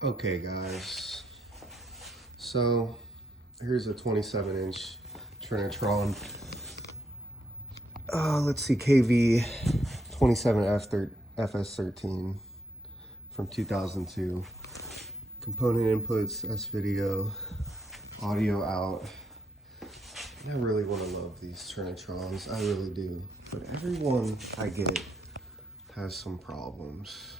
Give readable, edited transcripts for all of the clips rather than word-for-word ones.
Okay guys, so here's a 27-inch Trinitron. Let's see, KV-27FS13 from 2002. Component inputs, S-video, audio out. And I really want to love these Trinitrons, I really do. But everyone I get has some problems.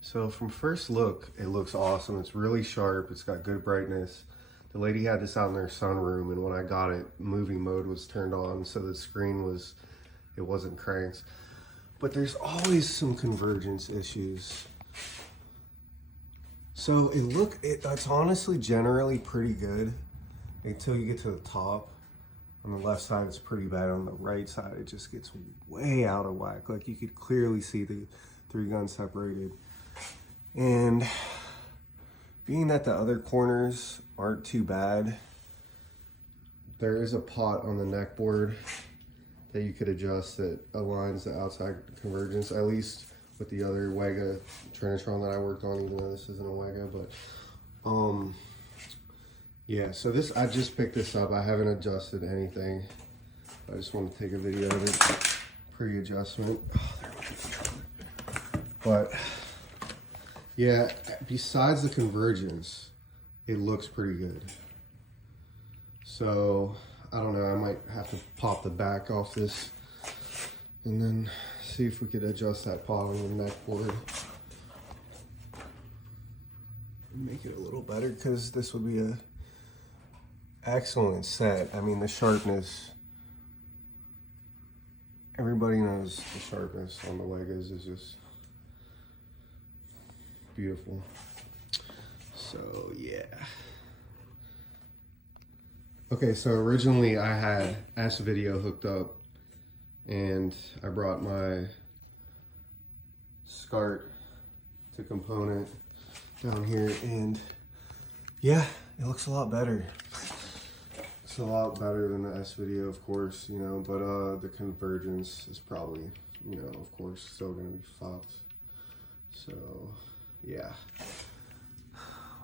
So from first look, it looks awesome. It's really sharp. It's got good brightness. The lady had this out in their sunroom, and when I got it, movie mode was turned on, so the screen it wasn't cranked. But there's always some convergence issues. So it's honestly generally pretty good until you get to the top. On the left side, it's pretty bad. On the right side, it just gets way out of whack. Like you could clearly see the three guns separated. And being that the other corners aren't too bad, there is a pot on the neck board that you could adjust that aligns the outside convergence, at least with the other Wega Trinitron that I worked on, even though this isn't a Wega. But yeah, so I just picked this up. I haven't adjusted anything. I just want to take a video of it pre-adjustment. But yeah, besides the convergence, it looks pretty good. So I don't know, I might have to pop the back off this and then see if we could adjust that pot on the neck board. Make it a little better, because this would be a excellent set. I mean, the sharpness, everybody knows the sharpness on the Wegas is just beautiful. So yeah. Okay, so originally I had S-video hooked up, and I brought my SCART to component down here, and yeah, it looks a lot better. It's a lot better than the S-video, of course, you know, but the convergence is probably, you know, of course, still gonna be fucked. So yeah,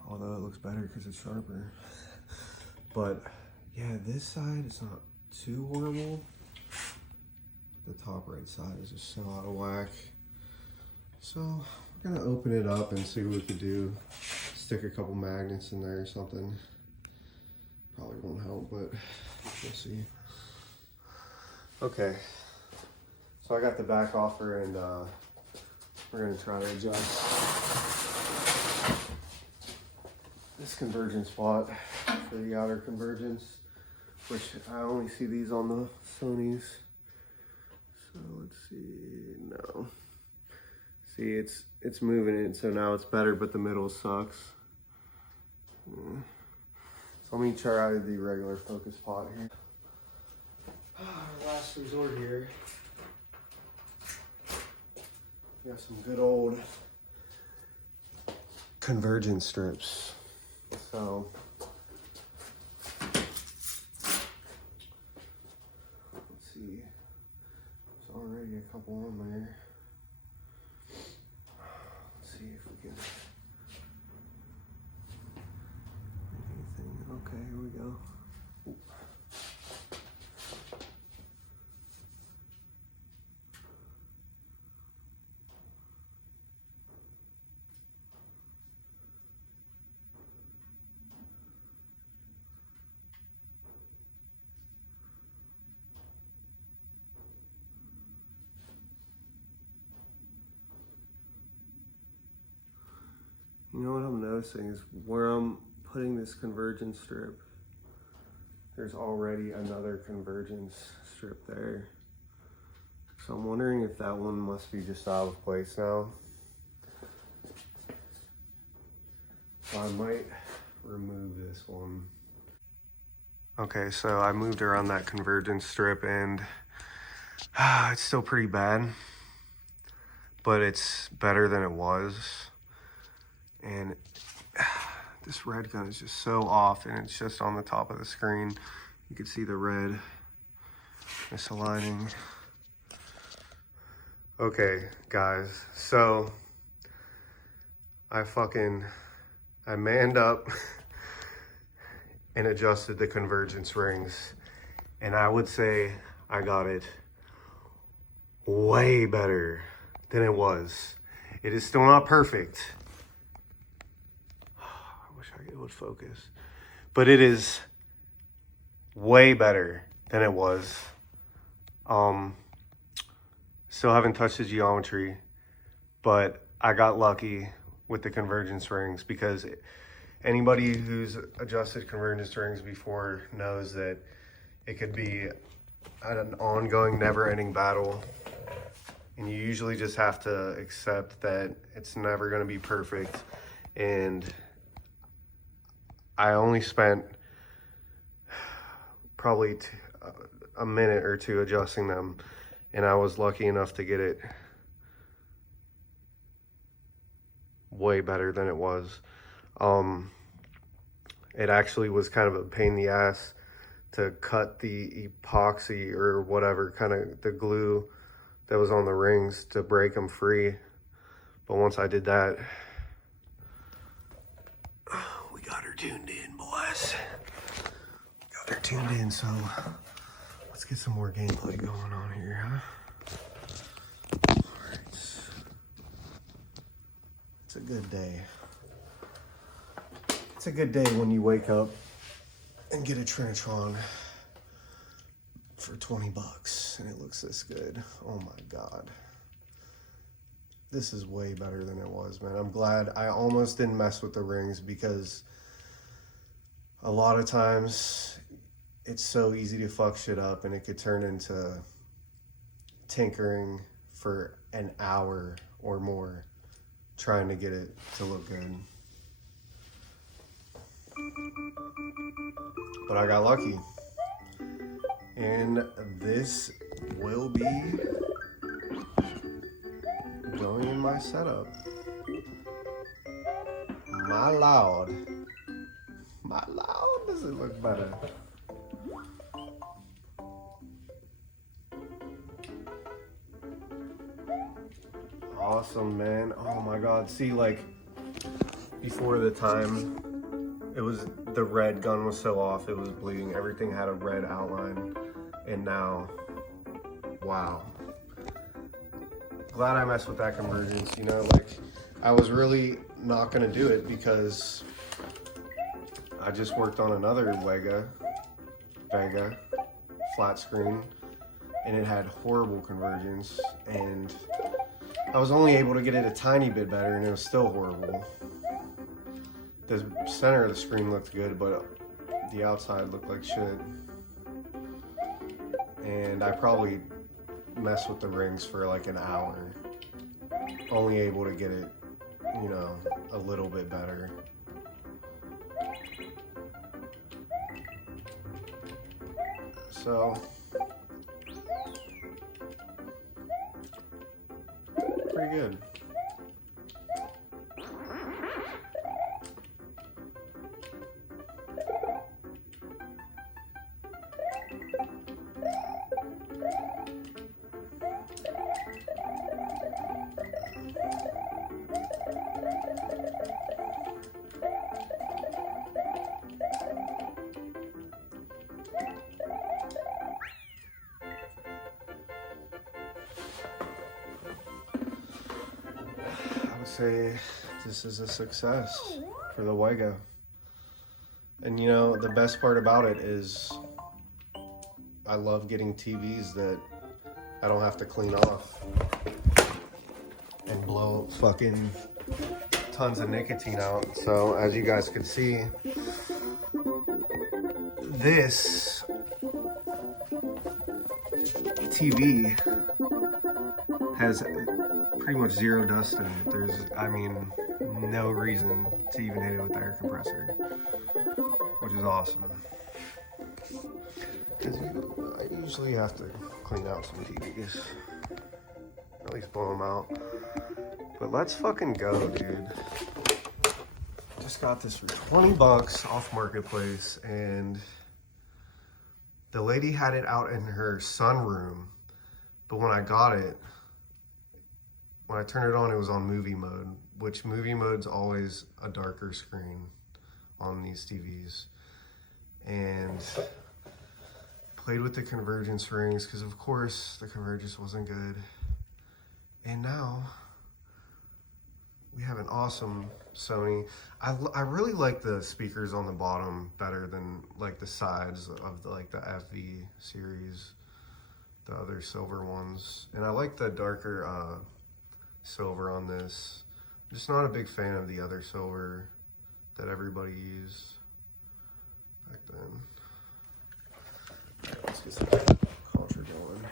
although it looks better because it's sharper. But yeah, this side is not too horrible. The top right side is just so out of whack. So we're gonna open it up and see what we could do. Stick a couple magnets in there or something. Probably won't help, but we'll see. Okay, so I got the back off her, and we're gonna try to adjust this convergence spot for the outer convergence, which I only see these on the Sonys. So let's see, no. See, it's moving it, so now it's better, but the middle sucks. So let me try the regular focus pot here. Last resort here. We got some good old convergence strips. So let's see. There's already a couple on there. Let's see if we can. Anything? Okay, here we go. Ooh. You know what I'm noticing is where I'm putting this convergence strip, there's already another convergence strip there. So I'm wondering if that one must be just out of place now. So I might remove this one. Okay, so I moved around that convergence strip, and it's still pretty bad, but it's better than it was. And this red gun is just so off, and it's just on the top of the screen. You can see the red misaligning. Okay, guys, so I fucking I manned up and adjusted the convergence rings, and I would say I got it way better than it was. It is still not perfect. I wish it would focus, but it is way better than it was. Still haven't touched the geometry, but I got lucky with the convergence rings, because anybody who's adjusted convergence rings before knows that it could be an ongoing, never-ending battle, and you usually just have to accept that it's never going to be perfect. And I only spent probably a minute or two adjusting them, and I was lucky enough to get it way better than it was. It actually was kind of a pain in the ass to cut the epoxy or whatever, kind of the glue that was on the rings, to break them free. But once I did that, we got her tuned in, boys. Got her tuned in, so let's get some more gameplay going on here, huh? Alright. It's a good day. It's a good day when you wake up and get a Trinitron for 20 bucks and it looks this good. Oh my God. This is way better than it was, man. I'm glad I almost didn't mess with the rings, because a lot of times it's so easy to fuck shit up, and it could turn into tinkering for an hour or more trying to get it to look good. But I got lucky, and this will be going in my setup. My Lord, does it look better? Awesome, man. Oh my God. See, like, before the time, it was, the red gun was so off, it was bleeding. Everything had a red outline, and now, wow. Glad I messed with that convergence, you know, like, I was really not gonna do it because I just worked on another Vega flat screen, and it had horrible convergence, and I was only able to get it a tiny bit better, and it was still horrible. The center of the screen looked good, but the outside looked like shit. And I probably messed with the rings for like an hour, only able to get it, you know, a little bit better. So, pretty good. Say this is a success for the Wego. And you know, the best part about it is I love getting TVs that I don't have to clean off and blow fucking tons of nicotine out. So as you guys can see, this TV has pretty much zero dust in it. There's, I mean, no reason to even hit it with the air compressor, which is awesome. Because I usually have to clean out some TVs, at least blow them out. But let's fucking go, dude. Just got this for 20 bucks off Marketplace, and the lady had it out in her sunroom, but when I got it, when I turned it on, it was on movie mode which movie mode's always a darker screen on these TVs. And played with the Convergence rings because of course the Convergence wasn't good. And now we have an awesome Sony. I really like the speakers on the bottom better than like the sides of the FV series, the other silver ones. And I like the darker silver on this. I'm just not a big fan of the other silver that everybody used back then. All right, let's get some culture going.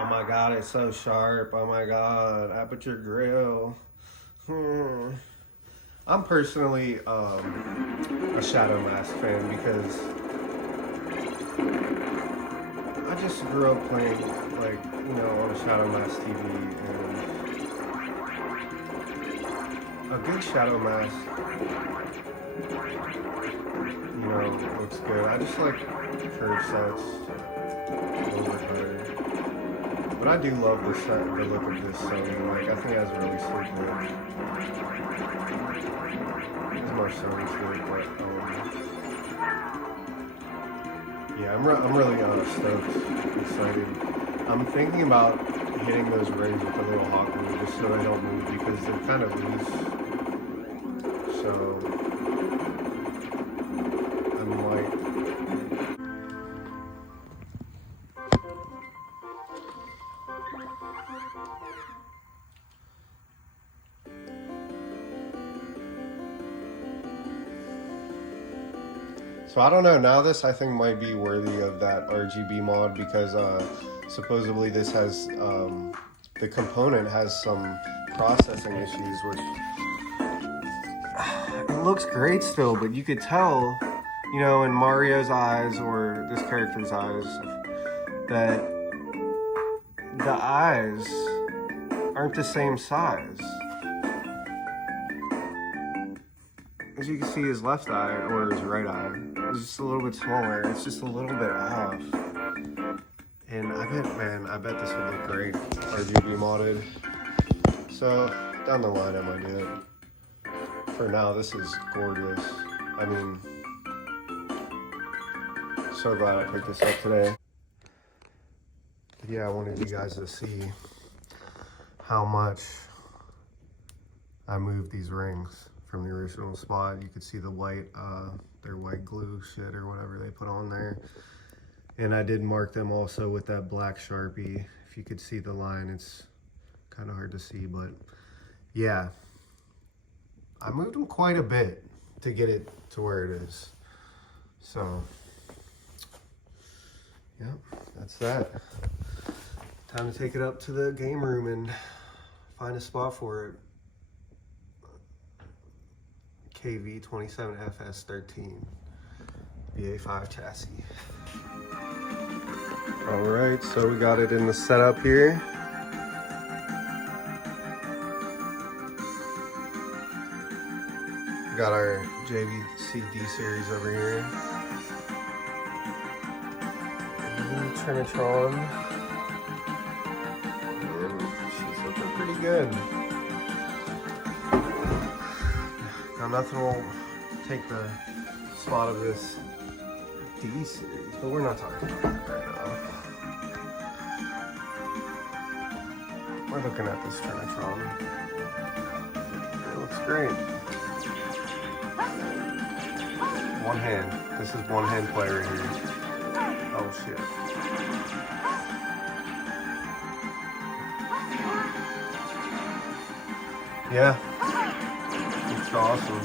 Oh my god, it's so sharp. Oh my god, aperture grill. I'm personally a Shadow Mask fan because I just grew up playing, like, you know, on a Shadow Mask TV, and a good Shadow Mask, you know, looks good. I just like curved sets a little bit better. But I do love the look of this Sony. Like, I think it has a really sleek look. It's more Sony's look, but yeah, I'm really stoked, excited. I'm thinking about hitting those rings with a little hot glue just so they don't move because they're kind of loose. So I'm like, so I don't know, now this I think might be worthy of that RGB mod because supposedly this has, the component has some processing issues, which it looks great still, but you could tell, you know, in Mario's eyes or this character's eyes, that the eyes aren't the same size. As you can see, his left eye or his right eye is just a little bit smaller. It's just a little bit off. And I bet this would look great RGB modded. So down the line I might do it. For now, this is gorgeous. I mean, so glad I picked this up today. But yeah, I wanted you guys to see how much I moved these rings from the original spot. You could see the white, their white glue shit or whatever they put on there. And I did mark them also with that black Sharpie. If you could see the line, it's kind of hard to see, but yeah. I moved them quite a bit to get it to where it is. So, yep, that's that. Time to take it up to the game room and find a spot for it. KV-27FS13 BA5 chassis. All right, so we got it in the setup here. Got our JVC-D series over here. Trinitron. And she's looking pretty good. Now nothing will take the spot of this D series, but we're not talking about that right now. We're looking at this Trinitron. It looks great. One hand. This is one hand play right here. Oh shit. Yeah. It's awesome.